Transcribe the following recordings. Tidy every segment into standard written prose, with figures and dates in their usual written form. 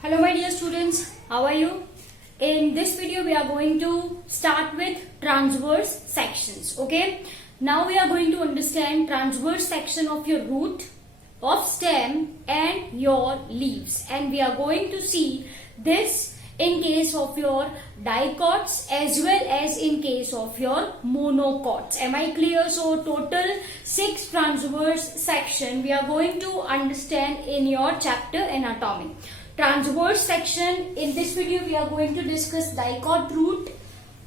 Hello my dear students, how are you? In this video we are going to start with transverse sections. Okay, now we are going to understand transverse section of your root, of stem and your leaves, and we are going to see this in case of your dicots as well as in case of your monocots. Am I clear? So total 6 transverse section we are going to understand in your chapter anatomy. Transverse section, in this video we are going to discuss dicot root,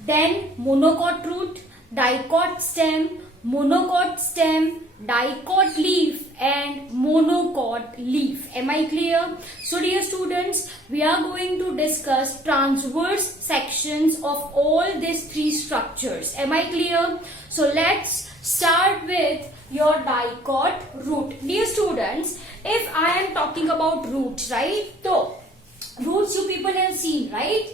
then monocot root, dicot stem, monocot stem, dicot leaf and monocot leaf. Am I clear? So dear students, we are going to discuss transverse sections of all these 3 structures. Am I clear? So let's start with your dicot root. Dear students, if I am talking about roots, right? So roots you people have seen, right?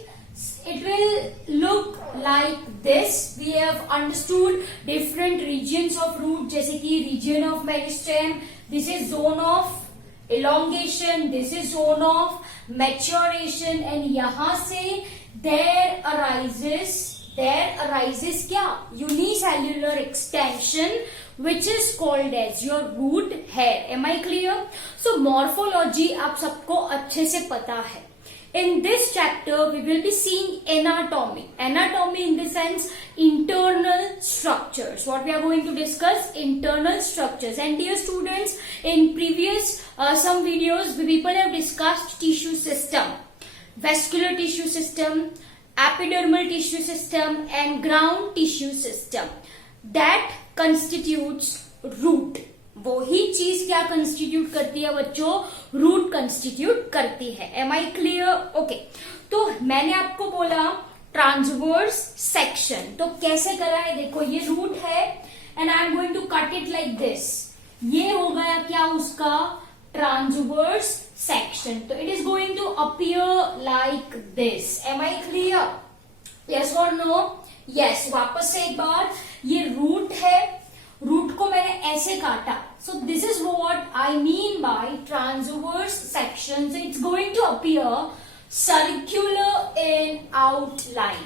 It will look like this. We have understood different regions of root, जैसे कि region of meristem. This is zone of elongation. This is zone of maturation. And यहाँ से there arises क्या? Unicellular extension, which is called as your root hair. Am I clear? So morphology आप सबको अच्छे से पता है. In this chapter, we will be seeing anatomy. Anatomy in the sense internal structures. What we are going to discuss? Internal structures. And dear students, in previous some videos, people have discussed tissue system, vascular tissue system, epidermal tissue system, and ground tissue system. That constitutes root. वही चीज क्या constitute करती है बच्चों? Root constitute करती है. M I clear? Okay, तो मैंने आपको बोला ट्रांसवर्स सेक्शन, तो कैसे करा है देखो. ये रूट है and I am going to cut it like this. ये हो गया क्या उसका? Transverse section. तो it is going to appear like this. Am I clear? Yes और नो? यस. वापस से एक बार, ये रूट है, रूट को मैंने ऐसे काटा. So this is what I mean by transverse section. It's going to appear circular in outline.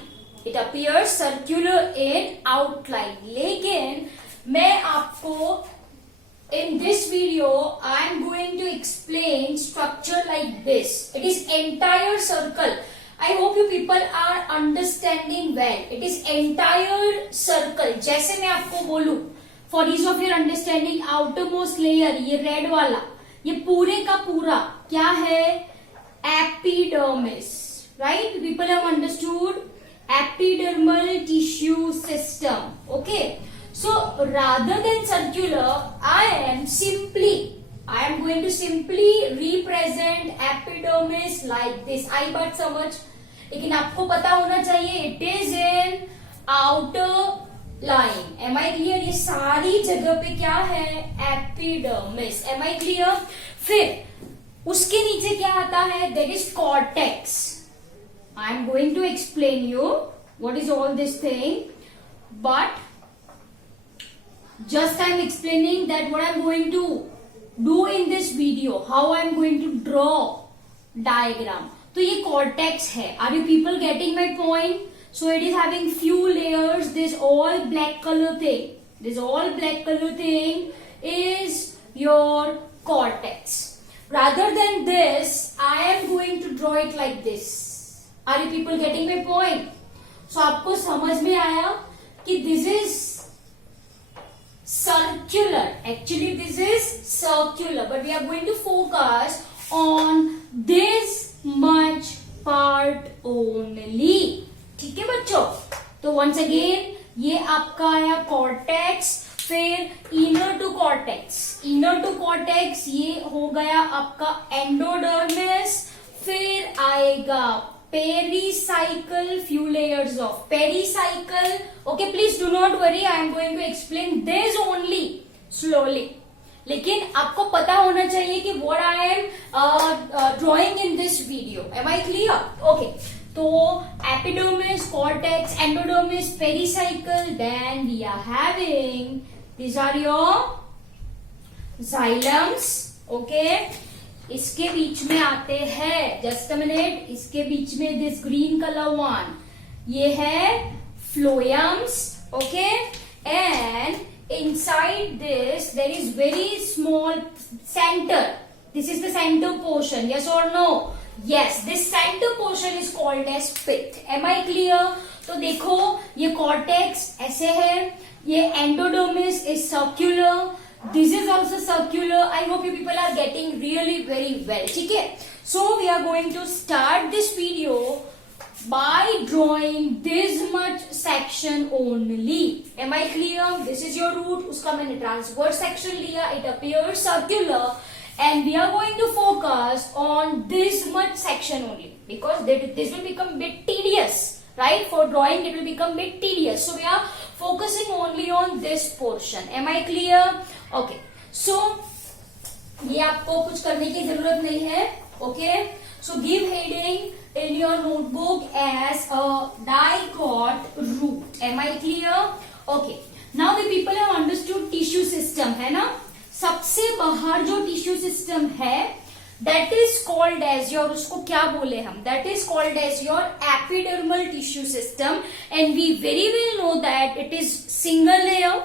It appears circular in outline. लेकिन मैं आपको in this video I am going to explain structure like this. It is entire circle. I hope you people are understanding well. It is entire circle. जैसे मैं आपको बोलूं, for ease of your understanding, outermost layer, ये red वाला, ये पूरे का पूरा क्या है? Epidermis. Right? People have understood epidermal tissue system. Okay. So rather than circular, I am going to simply represent epidermis like this. आई बात समझ? लेकिन आपको पता होना चाहिए it is in outer line. Am I clear? ये सारी जगह पे क्या है? epidermis. Am I clear? फिर उसके नीचे क्या आता है? There is cortex. I am going to explain you what is all this thing, but just I am explaining that what I am going to do in this video, how I am going to draw diagram. तो ये cortex है. Are you people getting my point? So it is having few layers. This all black color thing. This all black color thing is your cortex. Rather than this, I am going to draw it like this. Are you people getting my point? So आपको समझ में आया कि this is circular. Actually this is circular, but we are going to focus on this much part only. ठीक है बच्चों? तो once again ये आपका आया cortex, फिर inner to cortex. inner to cortex ये हो गया आपका endodermis, फिर आएगा pericycle, few layers of pericycle. Okay, please do not worry, I am going to explain this only slowly. लेकिन आपको पता होना चाहिए कि what I am drawing in this video. Am I clear? Okay. तो epidermis, cortex, endodermis, pericycle, then we are having, these are your xylems. Okay. इसके बीच में आते हैं, जस्ट अ मिनट, इसके बीच में दिस ग्रीन कलर वन, ये है phloems, okay, and inside this there is very small centre. This is the center portion, yes or no? Yes, this center portion is called as pith. Am I clear? तो देखो ये cortex ऐसे है, ये endodermis is circular, this is also circular. I hope you people are getting really very well. ठीक है? So we are going to start this video by drawing this much section only. Am I clear? This is your root. उसका मैंने transverse section लिया. It appears circular. And we are going to focus on this much section only because this will become a bit tedious, right? For drawing it will become a bit tedious. So we are focusing only on this portion. Am I clear? Okay. So ये आपको कुछ करने की जरूरत नहीं है. Okay. So give heading in your notebook as a DICOT root. Am I clear? Okay. Now the people have understood tissue system, है ना? सबसे बाहर जो टिश्यू सिस्टम है that is called as your, उसको क्या बोले हम, that is called as your epidermal tissue system. And we very well know that it is single layer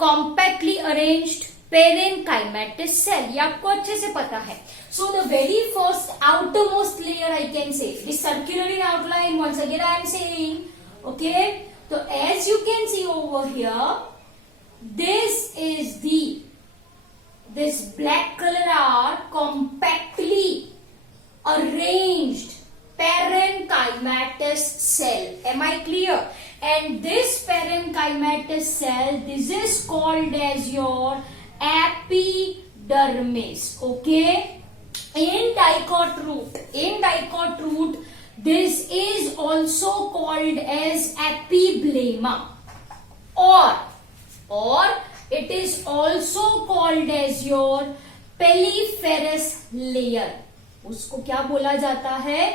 compactly arranged parenchymatous cell. ये आपको अच्छे से पता है. So the very first outermost layer I can say it is circular in outline. Once again I am saying, okay, तो as you can see over here, this is the this black color are compactly arranged parenchymatous cell. Am I clear? And this parenchymatous cell, this is called as your epidermis. Okay. In DICOT root, this is also called as epiblema, or it is also called as your piliferous layer. उसको क्या बोला जाता है?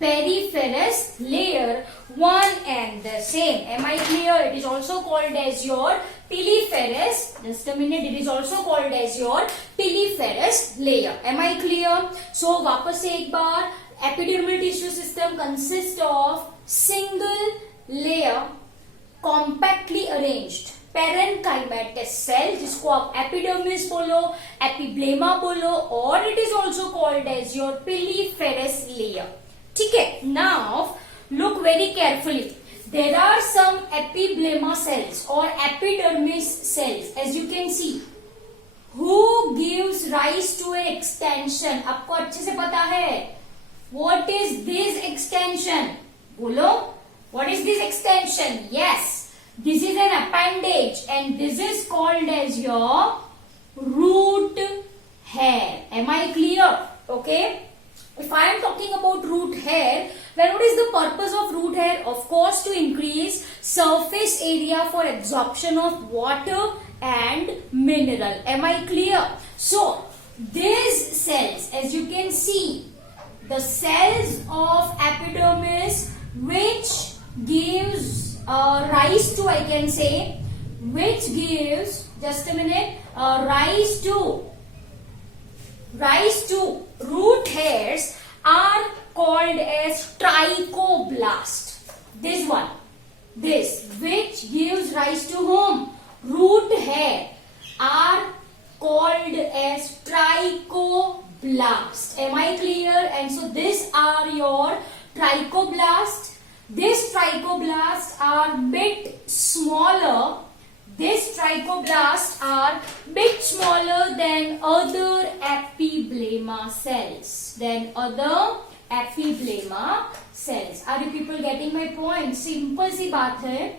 Piliferous layer. One and the same. Am I clear? It is also called as your piliferous. Just a minute. It is also called as your piliferous layer. Am I clear? So वापस से एक बार, epidermal tissue system consists of single layer compactly arranged parenchymatous cell, जिसको आप epidermis बोलो, epiblema बोलो, और it is also called as your piliferous layer. ठीक है. Now look very carefully. There are some epiblema cells और epidermis cells, as you can see, who gives rise to a extension. आपको अच्छे से पता है. What is this extension? बोलो, what is this extension? Yes, this is an appendage and this is called as your root hair. Am I clear? Okay. If I am talking about root hair, then what is the purpose of root hair? Of course, to increase surface area for absorption of water and mineral. Am I clear? So, these cells, as you can see, the cells of epidermis which gives rise to, I can say, which gives, just a minute, rise to root hairs are called as trichoblast. This one, this, which gives rise to whom? Root hair are called as trichoblast. Am I clear? And so these are your trichoblast. These trichoblasts are bit smaller. These trichoblasts are bit smaller than other epiblema cells. Are you people getting my point? Simple सी बात है.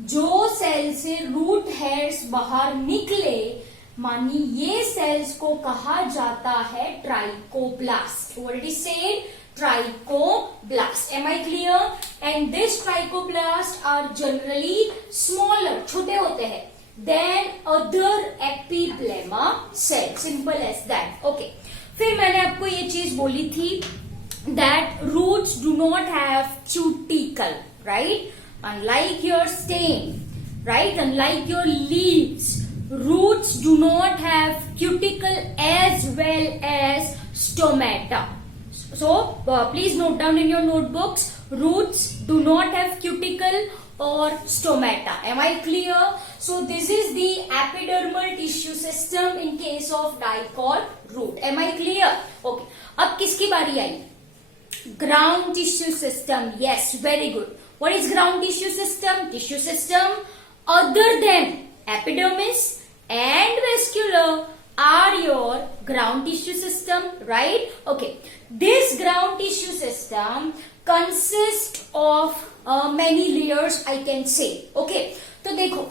जो cell से root hairs बाहर निकले, मानी ये sales को कहा जाता है trichoblast. What it is said? Trichoblast. Am I clear? And this trichoblast are generally smaller, छोटे होते हैं, than other epiblema cells. Simple as that. Okay. फिर मैंने आपको ये चीज बोली थी that roots do not have cuticle, right? Unlike your stem, right? Unlike your leaves, roots do not have cuticle as well as stomata. So please note down in your notebooks, roots do not have cuticle or stomata. Am I clear? So this is the epidermal tissue system in case of dicot root. Am I clear? Okay. अब किसकी बारी आई? Ground tissue system. Yes, very good. What is ground tissue system? Tissue system other than epidermis and vascular are your ground tissue system, right? Okay. This ground tissue system consists of many layers, I can say. Okay. तो देखो,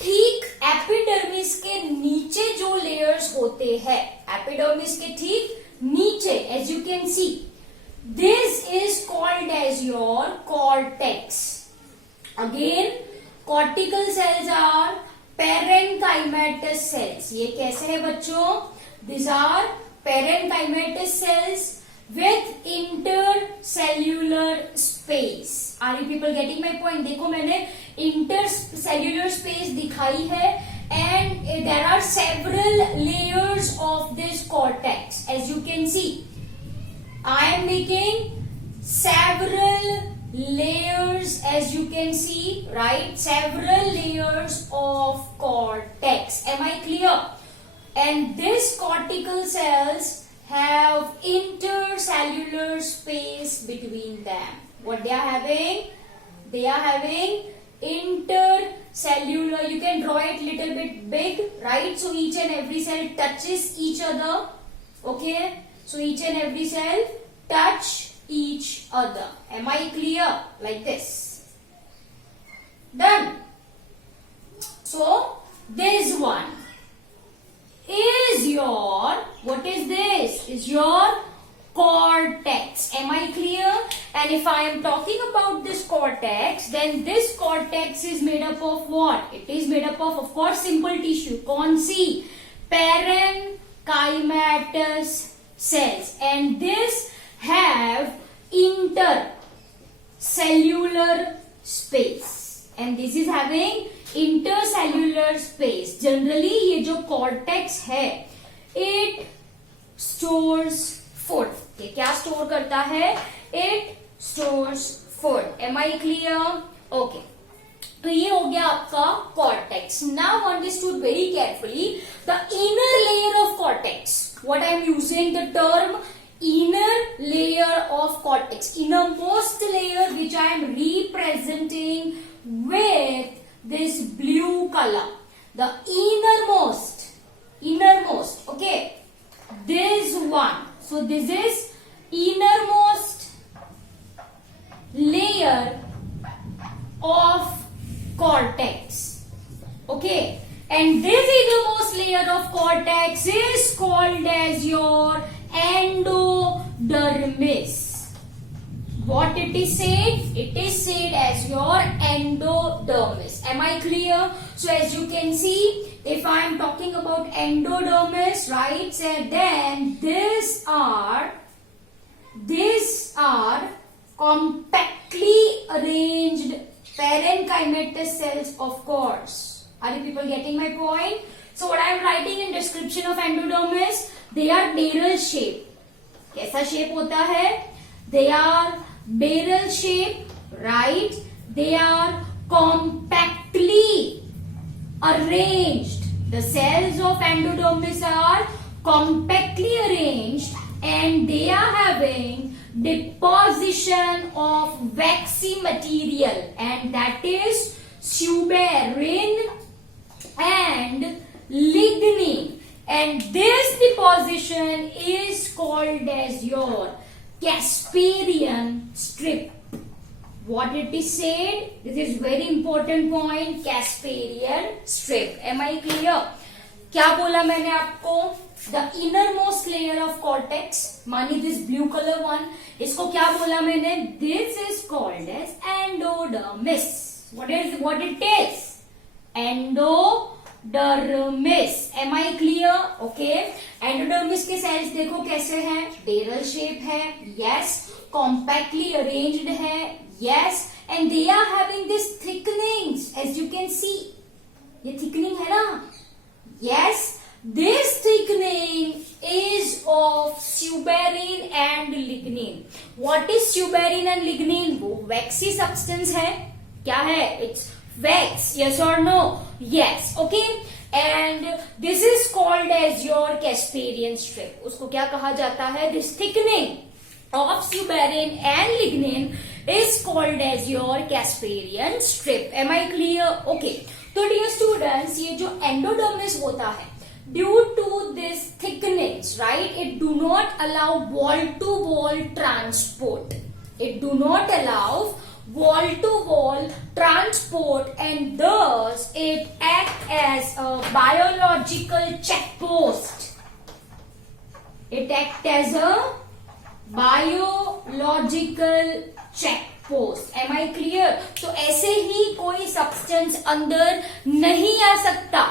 ठीक epidermis के नीचे जो layers होते हैं, epidermis के ठीक नीचे, as you can see, this is called as your cortex. Again, cortical cells are parenchymatous cells. ये कैसे है बच्चों? These are parenchymatous cells with intercellular space. Are you people getting my point? देखो मैंने intercellular space दिखाई है and there are several layers of this cortex. As you can see, I am making several layers, as you can see, right? Several layers of cortex. Am I clear? And these cortical cells have intercellular space between them. What they are having? They are having intercellular. You can draw it little bit big, right? So each and every cell touches each other. Okay? So each and every cell touch each other. Am I clear? Like this. Done. So this one is your, what is this? Is your cortex. Am I clear? And if I am talking about this cortex, then this cortex is made up of what? It is made up of course, simple tissue. कौन सी? Parenchymatous cells. And this have intercellular space. And this is having intercellular space. Generally, ये जो cortex है, it stores food. ये क्या store करता है? It stores food. Am I clear? Okay. तो ये हो गया आपका cortex. Now understood very carefully the inner layer of cortex. What I am using the term inner layer of cortex, innermost layer which I am representing with this blue color. The innermost, okay, this one. So this is innermost layer of cortex, okay, and this innermost layer of cortex is called as your endodermis. What it is said? It is said as your endodermis. Am I clear? So as you can see, if I am talking about endodermis, right, so then these are compactly arranged parenchymatous cells, of course. Are you people getting my point? So what I am writing in description of endodermis, they are barrel shape. कैसा shape होता है? They are barrel shape, right? They are compactly arranged. The cells of endodermis are compactly arranged and they are having deposition of waxy material, and that is suberin and lignin, and this deposition is called as your Casparian strip. What it is said? This is very important point. Casparian strip. Am I clear? क्या बोला मैंने आपको? The innermost layer of cortex, मानी this blue color one, इसको क्या बोला मैंने? This is called as endodermis. What it is? Endodermis. Am I clear? Okay. Endodermis के cells देखो कैसे हैं? Barrel shape है. Yes. Compactly arranged है. Yes. And they are having this thickenings, as you can see. ये thickening है ना? Yes, this thickening is of suberin and lignin. What is suberin and lignin? वो waxy substance है. क्या है? It's wax. Yes or no? Yes. Okay. And this is called as your Casparian strip. उसको क्या कहा जाता है? This thickening of suberin and lignin is called as your Casparian strip. Am I clear? Okay. तो dear students, ये जो endodermis होता है, due to this thickness, right, it do not allow wall-to-wall transport. It do not allow wall-to-wall transport, and thus it acts as a biological checkpost. It acts as a biological checkpost. Am I clear? तो ऐसे ही कोई substance अंदर नहीं आ सकता.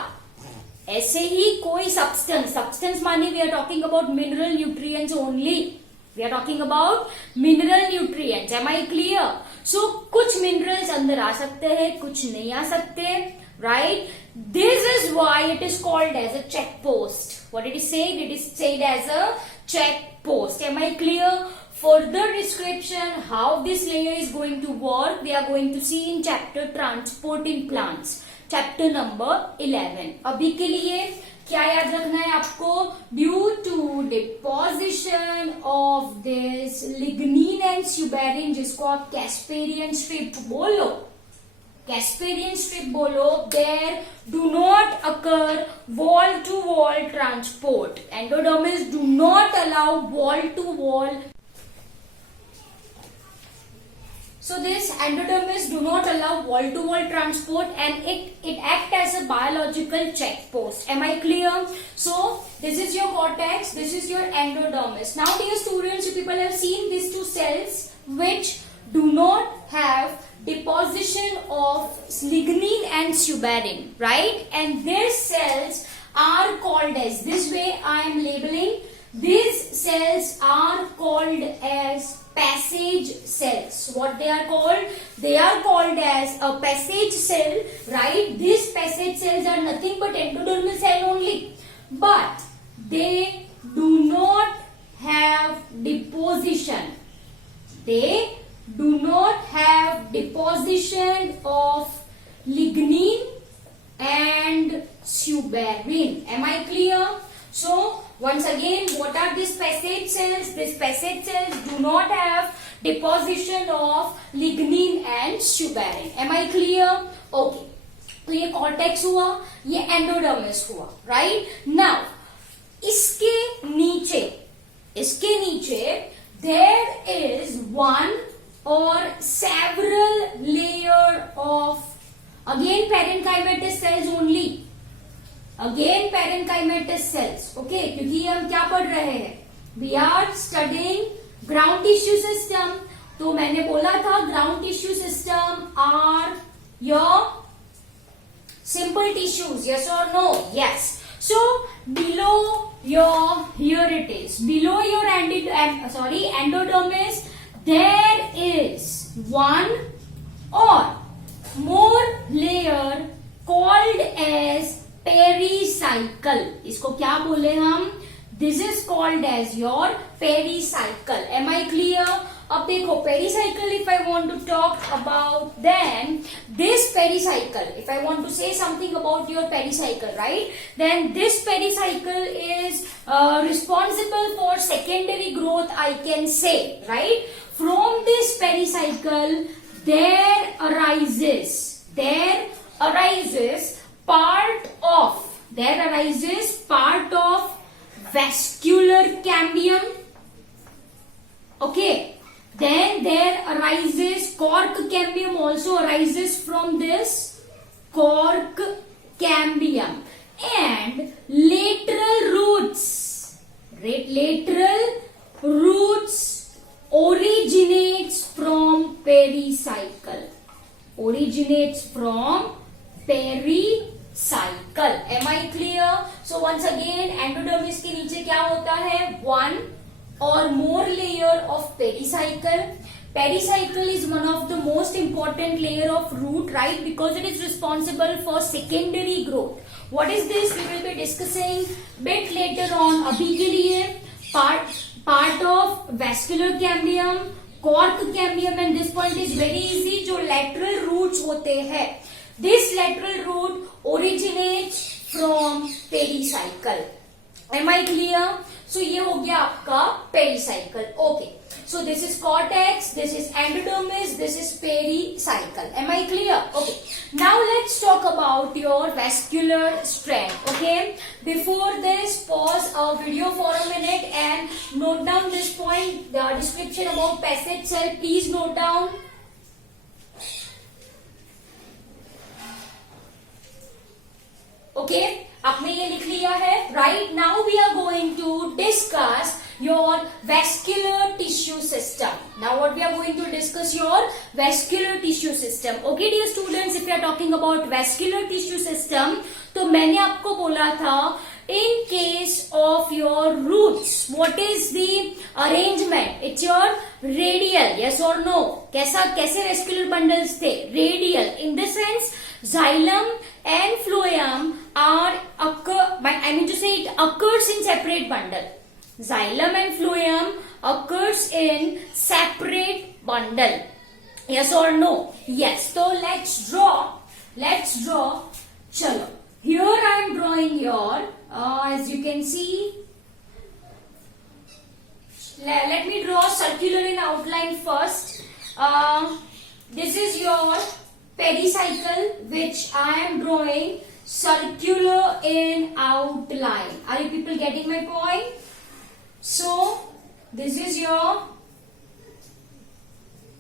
ऐसे ही कोई substance माने we are talking about mineral nutrients only. We are talking about mineral nutrients. Am I clear? So कुछ minerals अंदर आ सकते हैं, कुछ नहीं आ सकते, right? This is why it is called as a check post. What it is said? It is said as a check post. Am I clear? Further description how this layer is going to work, we are going to see in chapter transport in plants. Chapter number 11. अभी के लिए क्या याद रखना है आपको? Due to deposition of this lignin and suberin, जिसको आप कैस्पेरियन स्ट्रिप बोलो, कैस्पेरियन स्ट्रिप बोलो, there do not occur wall to wall transport. Endodermis do not allow wall to wall. So this endodermis do not allow wall-to-wall transport, and it acts as a biological check post. Am I clear? So this is your cortex, this is your endodermis. Now dear students, you people have seen these two cells which do not have deposition of lignin and suberin, right? And these cells are called as, this way I am labeling, these cells are called as passage cells. What they are called? They are called as a passage cell, right? These passage cells are nothing but endodermal cell only, but they do not have deposition. They do not have deposition of lignin and suberin. Am I clear? So once again, what are these passage cells? These passage cells do not have deposition of lignin and suberin. Am I clear? Okay. तो ये cortex हुआ, ये endodermis हुआ, right? Now, इसके नीचे there is one or several layer of again parenchymatous cells only. Again parenchymatous cells. Okay, क्योंकि हम क्या पढ़ रहे हैं? We are studying ground tissue system. तो मैंने बोला था ground tissue system are your simple tissues. Yes or no? Yes. So below your, here it is, below your endodermis, there is one or more layer called as pericycle. इसको क्या बोले हम? This is called as your pericycle. Am I clear? अब देखो pericycle, if I want to talk about then this pericycle, if I want to say something about your pericycle, right, then this pericycle is responsible for secondary growth, I can say, right. From this pericycle there arises part of vascular cambium. Okay, then there arises cork cambium, also arises from this cork cambium, and lateral roots originates from pericycle. Am I clear? So once again, endodermis के नीचे क्या होता है? One or more layer of pericycle. Pericycle is one of the most important layer of root, right? Because it is responsible for secondary growth. What is this? We will be discussing bit later on. अभी के लिए part of vascular cambium, cork cambium, and this point is very easy. जो lateral roots होते हैं, this lateral root originates from pericycle. Am I clear? So ये हो गया आपका pericycle. Okay. So this is cortex, this is endodermis, this is pericycle. Am I clear? Okay. Now let's talk about your vascular strand. Okay. Before this, pause our video for a minute and note down this point. The description about passage cell. Please note down. Okay. आपने ये लिख लिया है. Right now we are going to discuss your vascular tissue system. Now what we are going to discuss your vascular tissue system. Okay dear students, if we are talking about vascular tissue system, तो मैंने आपको बोला था in case of your roots, what is the arrangement? It's your radial, yes or no? कैसे vascular bundles थे? Radial. In the sense, xylem and phloem it occurs in separate bundle. Xylem and phloem occurs in separate bundle. Yes or no? Yes. So let's draw. Chalo. Here I am drawing your, as you can see, let me draw circular in outline first. This is your pericycle, which I am drawing circular in outline. Are you people getting my point? So this is your,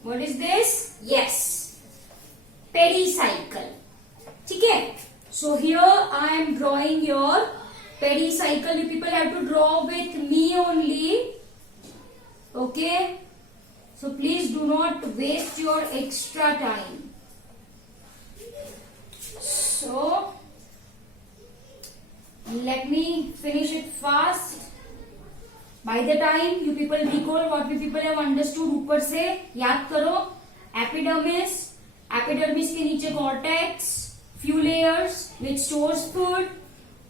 what is this? Yes, pericycle. Okay. So here I am drawing your pericycle. You people have to draw with me only. Okay. So please do not waste your extra time. So let me finish it fast. By the time you people recall what we people have understood, ऊपर से याद करो. Epidermis के नीचे cortex, few layers which stores food.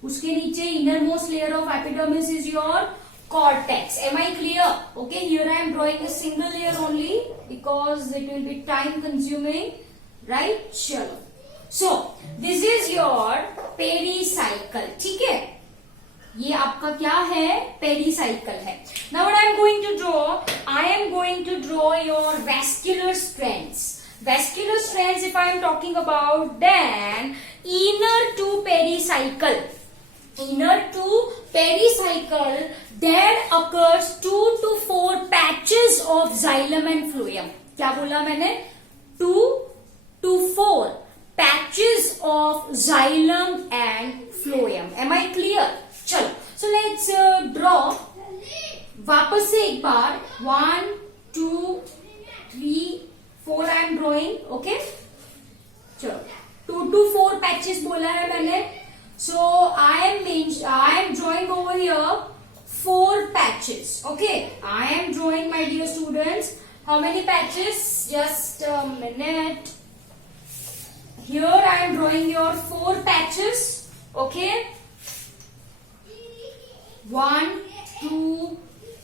उसके नीचे innermost layer of epidermis is your cortex. Am I clear? Okay, here I am drawing a single layer only because it will be time consuming, right? Chalo. So this is your pericycle. ठीक है? ये आपका क्या है? Pericycle है. Now what I am going to draw? I am going to draw your vascular strands. Vascular strands, if I am talking about, then inner to pericycle, there occurs 2 to 4 patches of xylem and phloem. क्या बोला मैंने? 2 to 4 patches of xylem and phloem. Am I clear? चलो. So let's draw. वापस से एक बार 1, 2, 3, 4 I am drawing. Okay. चलो. 2 to 4 patches बोला है मैंने. So I am drawing over here 4 patches. Okay. I am drawing, my dear students. How many patches? Just a minute. Here I am drawing your 4 patches. Okay. 1, 2,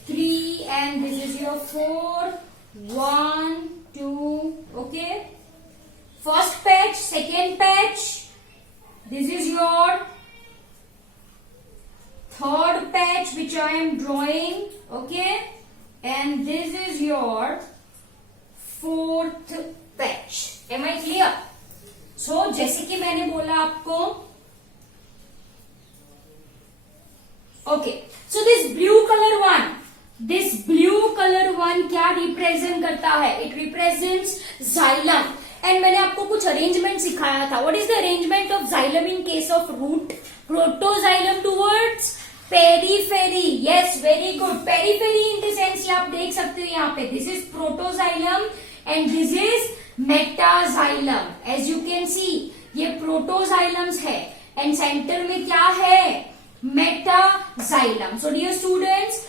3, and this is your 4. 1, 2. Okay. First patch, second patch. This is your third patch which I am drawing. Okay. And this is your 4th patch. Am I clear? So जैसे कि मैंने बोला आपको. Okay. So this blue color one क्या represent करता है? It represents xylem. And मैंने आपको कुछ arrangement सिखाया था. What is the arrangement of xylem in case of root? Protoxylem towards periphery. Yes, very good. Periphery in the sense ये आप देख सकते हो यहाँ पे. This is protoxylem and this is metaxylem. As you can see, ये protoxylems है and center में क्या है? Metaxylem. So dear students,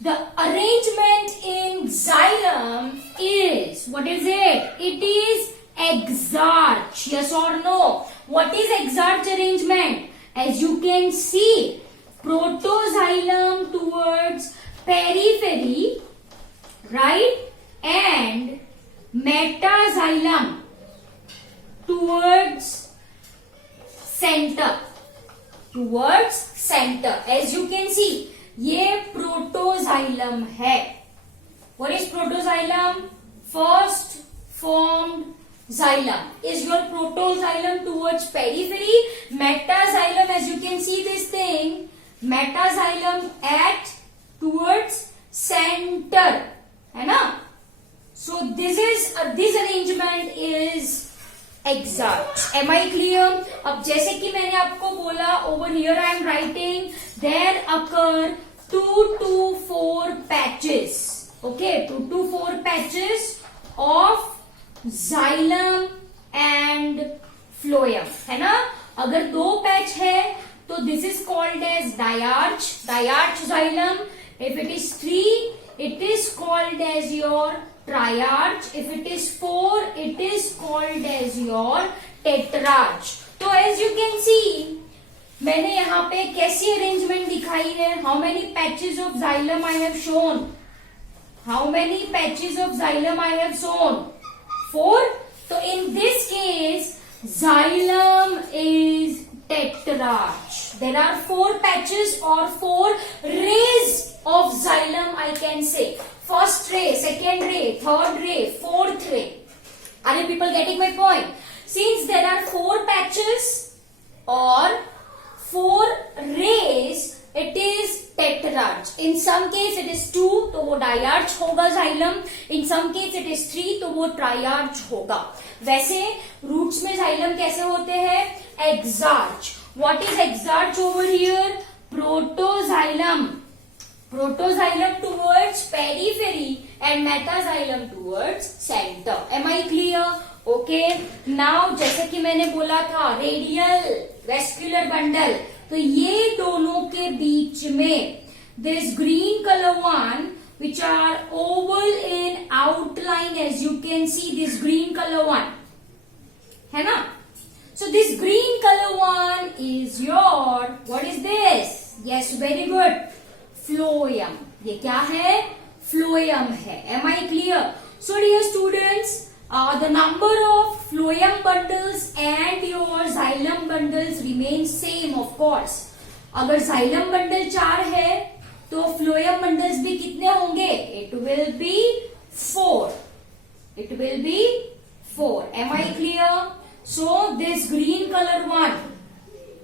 the arrangement in xylem is What is it? It is exarch. Yes or no? What is exarch arrangement? As you can see, protoxylem towards periphery, right? And metaxylem towards center. Towards center. As you can see, ये protoxylem है. What is protoxylem? First formed xylem is your protoxylem towards periphery. Metaxylem, as you can see this thing, metaxylem at towards center, है ना? So this arrangement is exarch. Am I clear? अब जैसे कि मैंने आपको बोला, over here I am writing there occur 2 to 4 patches. Okay, 2 to 4 patches of xylem and phloem, है ना? अगर 2 पैच है तो this is called as diarch xylem. If it is 3, it is called as your triarch. If it is 4, it is called as your tetrarch. तो as you can see, मैंने यहाँ पे कैसी अरेंजमेंट दिखाई है? How many patches of xylem I have shown? How many patches of xylem I have shown? 4. So in this case, xylem is tetrarch. There are 4 patches or 4 rays of xylem, I can say. First ray, second ray, third ray, fourth ray. Are you people getting my point? Since there are 4 patches or 4 rays, it is tetrarch. In some case it is 2, तो वो diarch होगा xylem. In some case it is 3, तो वो triarch होगा. वैसे roots में xylem कैसे होते हैं? Exarch. What is exarch over here? Protoxylem. Protoxylem towards periphery and metaxylem towards center. Am I clear? Okay. Now जैसे कि मैंने बोला था radial vascular bundle, तो ये दोनों के बीच में this green color one which are oval in outline, as you can see this green color one, है ना? So this green color one is your, what is this? Yes, very good. Phloem. ये क्या है? Phloem है. Am I clear? So dear students, the number of phloem bundles and your xylem bundles remain same of course. अगर xylem bundle 4 है तो phloem bundles भी कितने होंगे? It will be 4. It will be 4. Am I clear? So this green color one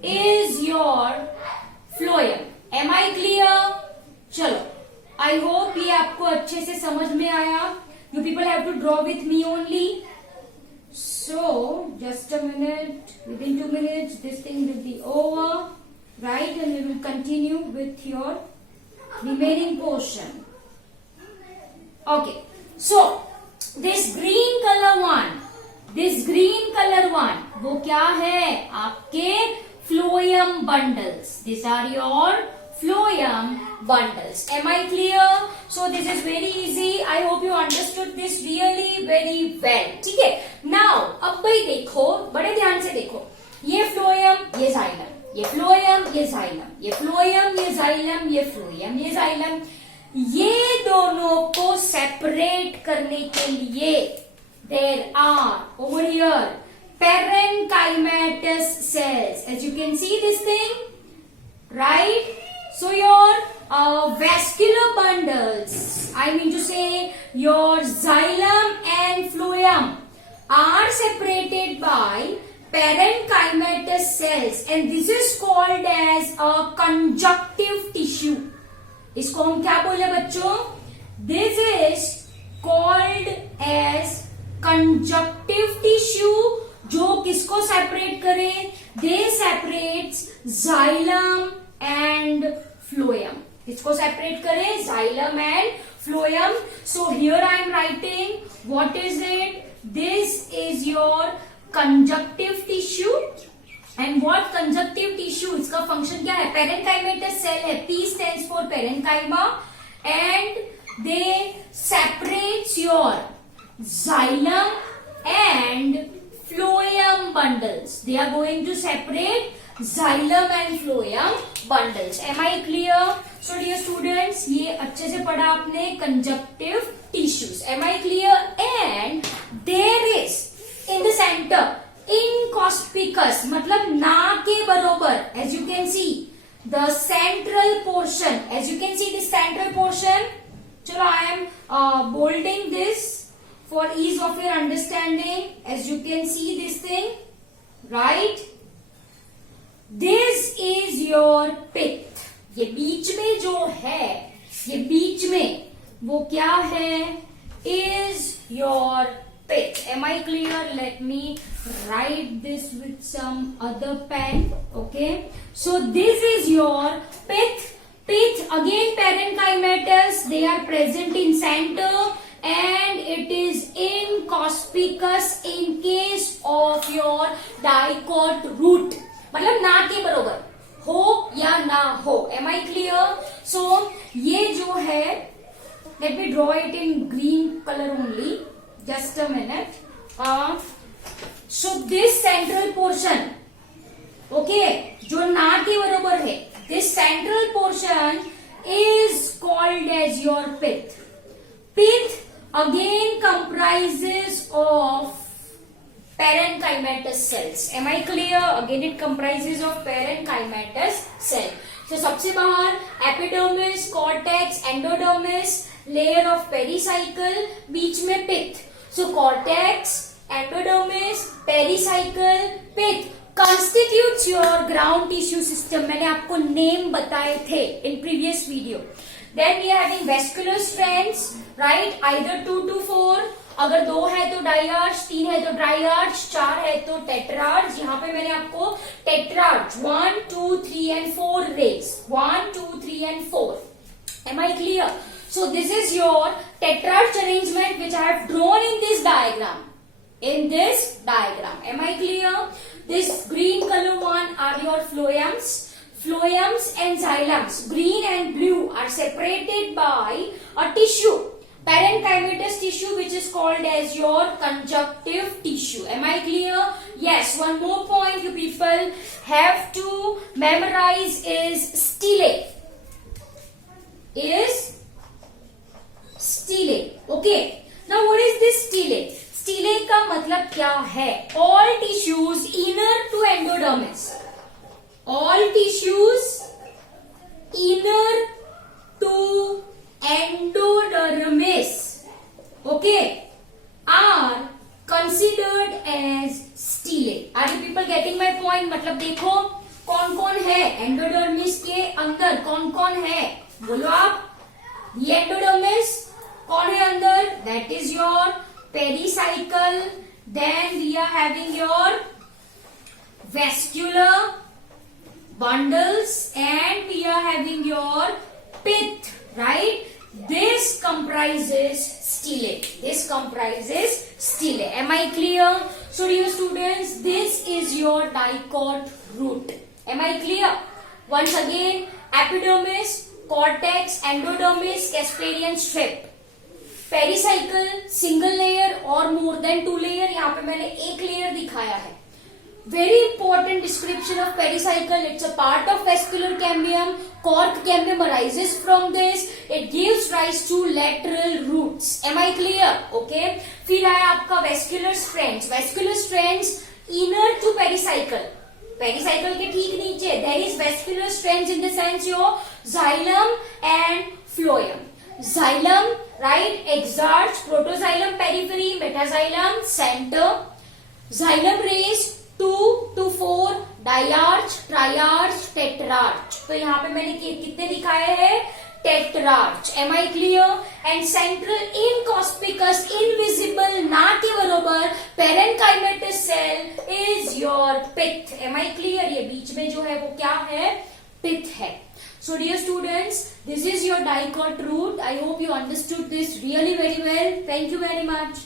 is your phloem. Am I clear? चलो, I hope ये आपको अच्छे से समझ में आया. You people have to draw with me only. So just a minute. Within 2 minutes, this thing will be over, right? And we will continue with your remaining portion. Okay. So this green color one, वो क्या है? आपके phloem bundles. These are your phloem bundles. Am I clear? So this is very easy. I hope you understood this really very well. ठीक है? Now अब भाई देखो, बड़े ध्यान से देखो. ये phloem, ये xylem. ये phloem, ये xylem. ये phloem, ये xylem. ये phloem, ये xylem. ये दोनों को separate करने के लिए there are over here parenchymatous cells. As you can see this thing, right? So your vascular bundles, I mean to say your xylem and phloem are separated by parenchymatous cells, and this is called as a conjunctive tissue. इसको हम क्या बोले बच्चों? This is called as conjunctive tissue. जो किसको separate करे? They separates xylem and phloem. इसको separate करे? Xylem and phloem. So here I am writing, what is it? This is your conjunctive tissue. And what conjunctive tissue? इसका function क्या है? Parenchymatous cell है. P stands for parenchyma, and they separates your xylem and phloem bundles. They are going to separate xylem and phloem bundles. Am I clear? So dear students, ये अच्छे से पढ़ा आपने conjunctive tissues. Am I clear? And there is in the center inconspicuous मतलब ना के बरोबर, as you can see the central portion, as you can see the central portion. चलो I am bolding this for ease of your understanding. As you can see this thing, right? This is your pith. ये बीच में जो है, ये बीच में वो क्या है? Is your pith. Am I clear? Let me write this with some other pen. Okay. So this is your pith. Pith again parenchymatous. They are present in center and it is inconspicuous in case of your dicot root. मतलब ना के बरोबर हो या ना हो. Am I clear? So ये जो है, let me draw it in green color only. Just a minute. So this central portion, okay, जो ना के बरोबर है, this central portion is called as your pith. Pith again comprises of parenchymatous cells. Am I clear? Again it comprises of parenchymatous cell. So सबसे बाहर epidermis, cortex, endodermis, layer of pericycle, बीच में pith. So cortex, endodermis, pericycle, pith constitutes your ground tissue system. मैंने आपको name बताए थे in previous video. Then we are having vascular strands, right? Either 2 to 4. अगर 2 है तो डाइआर्च, 3 है तो ट्राइआर्च, 4 है तो टेट्रार्च. यहाँ पे मैंने आपको टेट्रार्च 1, 2, 3 and 4 rays. 1, 2, 3 and 4. Am I clear? So this is your tetrarch arrangement which I have drawn in this diagram. In this diagram. Am I clear? This green color one are your phloems. Phloems and xylems, green and blue, are separated by a tissue. Parenchymatous tissue which is called as your conjunctive tissue. Am I clear? Yes, one more point you people have to memorize is stele. Okay. Now what is this stele? Stele का मतलब क्या है? All tissues inner to endodermis. All tissues inner to endodermis, okay, are considered as stele. Are you people getting my point? मतलब देखो कौन कौन है endodermis के अंदर, कौन कौन है बोलो आप. ये endodermis कौन है अंदर? That is your pericycle. Then we are having your vascular bundles and we are having your pith, right? This comprises stele. This comprises stele. Am I clear? So dear students, this is your dicot root. Am I clear? Once again, epidermis, cortex, endodermis, Casparian strip. Pericycle, single layer or more than 2 layer. यहाँ पे मैंने एक layer दिखाया है. Very important description of pericycle. It's a part of vascular cambium. Cork cambium arises from this. It gives rise to lateral roots. Am I clear? Okay. फिर आया आपका vascular strands. Vascular strands inner to pericycle. Pericycle के ठीक नीचे there is vascular strands in the sense your xylem and phloem. Xylem, right? Exarch, protoxylem periphery, metaxylem center. Xylem rays 2 to 4, डाइआर्च, ट्राइआर्च, टेट्रार्च. तो यहाँ पे मैंने कितने दिखाए हैं? Tetrarch. Am I clear? And central inconspicuous invisible ना के बरोबर parenchymatous cell is your pith. Am I clear? ये बीच में जो है वो क्या है? पिथ है. So dear students, this is your dicot root. I hope you understood this really very well. Thank you very much.